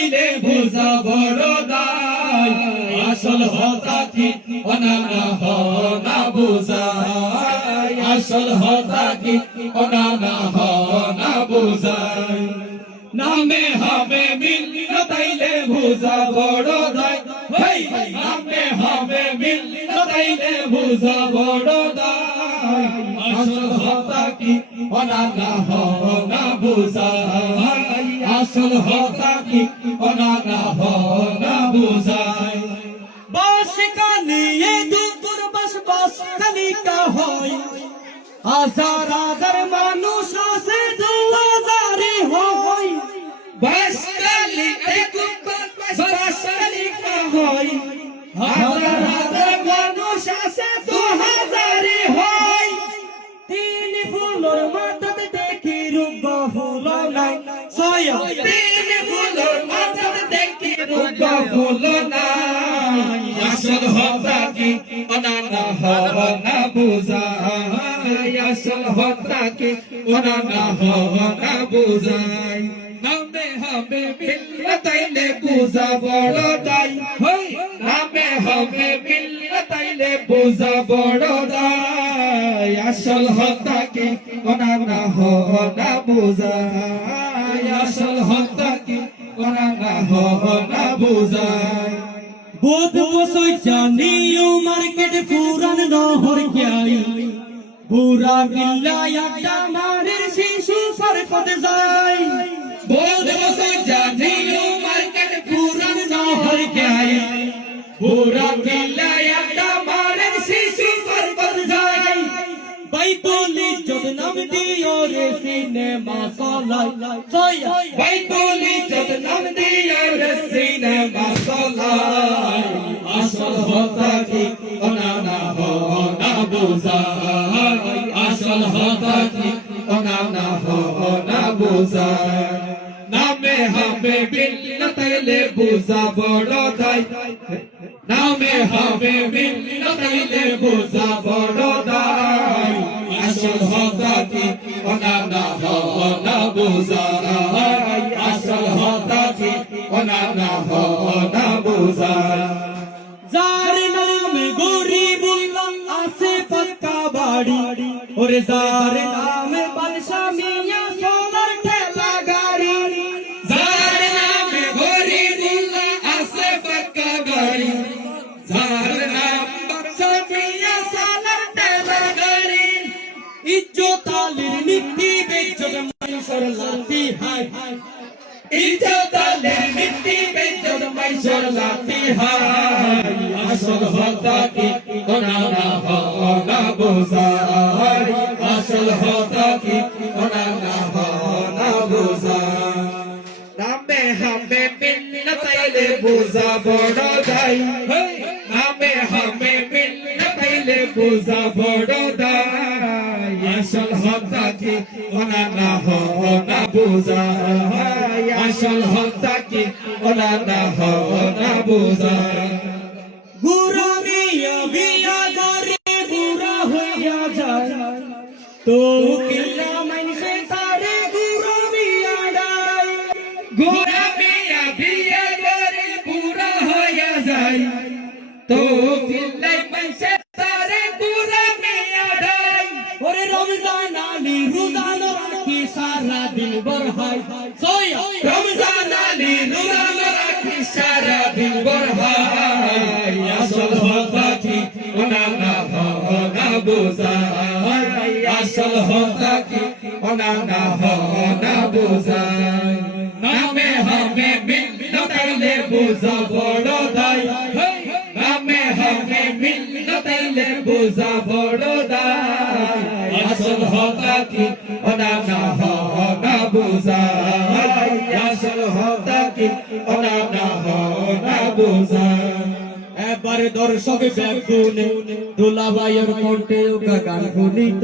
তাইলে বুঝা বড় দায় আসল হতা কি অনানা হনা বুঝায় আসল হতা কি অনানা হনা বুঝায় নামে হবে মিল তাইলে বুঝা বড় দায় নামে হবে মিল তাইলে বুঝা বড় দায় আসল হতা কি অনানা হনা বুঝায় আসল হতা কি অনানা হনা বুঝায় বাস কানিয়ে দুপুর বাস বাস কানিকা হয় হাজার হাজার মানুষ আছে 2000 হয় বাস কানিতে বাস বাস কানিকা হয় হাজার হাজার মানুষ আছে 2000 হয় তিন ফুলর মাথাতে দেখি রূপ ফুল নাই ছয় তিন ফুলর মাথাতে দেখি রূপ ফুল নাই আসল হতা কি অনানা হনা বুঝায় আসল হতা কি অনানা হনা বুঝায় নামে হবে মিল তাইলে বুঝা বড় দায় নামে হবে মিল তাইলে বুঝা বড় দায় আসল হতা কি অনানা হনা বুঝায় আসল হতা কি অনানা হনা বুঝায় বোধ বসই জানিও মার্কেট পুরান নহর ক্যাই পুরা গিল্লায় আড্ডা মারের শিশু সরকত যায় বোধ বসই জানিও মার্কেট পুরান নহর ক্যাই পুরা গিল্লায় আড্ডা মারের শিশু সরকত যায় বাইতুলি যদ নাম দিও রে সিনেমা চালায় বাইতুলি যদ নাম দিও রে সিনেমা চালায় আসল হতা কি অনানা হনা বুঝায় আসল হতা কি অনানা হনা বুঝায় নামে হবে মিল তাইলে বুঝা বড় দায় নামে হবে মিল তাইলে বুঝা বড় দায় আসল হতা কি অনানা হনা বুঝায় আসল হতা কি অনানা হনা বুঝায় যার নামে গরিবুল্লাহ আছে পাক্কা বাড়ি ওরে যার নামে বাদশা মিয়া সোনার ঠেলা গাড়ি যার নামে গরিবুল্লাহ আছে পাক্কা বাড়ি যার নাম বাদশা মিয়া সোনার ঠেলা গাড়ি ইজ্জত আলীর মিট্টি বেইজ্জত মাইশর লাতি হায় ইজ্জত আলীর মিট্টি বেইজ্জত মাইশর লাতি হায় আসল হতা কি অনানা হনা বুঝায় আসল হতা কি অনানা হনা বুঝায় নামে হবে মিল তাইলে বুঝা বড় দায় নামে হবে মিল তাইলে বুঝা বড় দায় আসল হতা কি অনানা হনা বুঝায় আসল হতা কি অনানা হনা বুঝায় বুড়া মিয়া বিয়া করে বুড়া হইয়া যায় তো কিল্লা মাইনসে তারে বুড়া মিয়া ডায় বুড়া মিয়া বিয়া করে বুড়া হইয়া যায় তো কিল্লা মাইনসে তারে বুড়া মিয়া ডায় ওরে রমজান আলী রোজান রাখি সারা দিন ভর হয় রমজান আলী রোজান রাখি সারা দিন ভর হয় আসল হতা কি অনানা হনা বুঝায় আসল হতা কি অনানা হনা বুঝায় নামে হবে মিল তাইলে বুঝা বড় দায় নামে হবে মিল তাইলে বুঝা বড় দায় আসল হতা কি অনানা হনা বুঝায় আসল হতা কি অনানা হনা বুঝায় এবার দর্শক ব্যাগুনে দোলাবাইয়ের কণ্ঠে গান শুনিত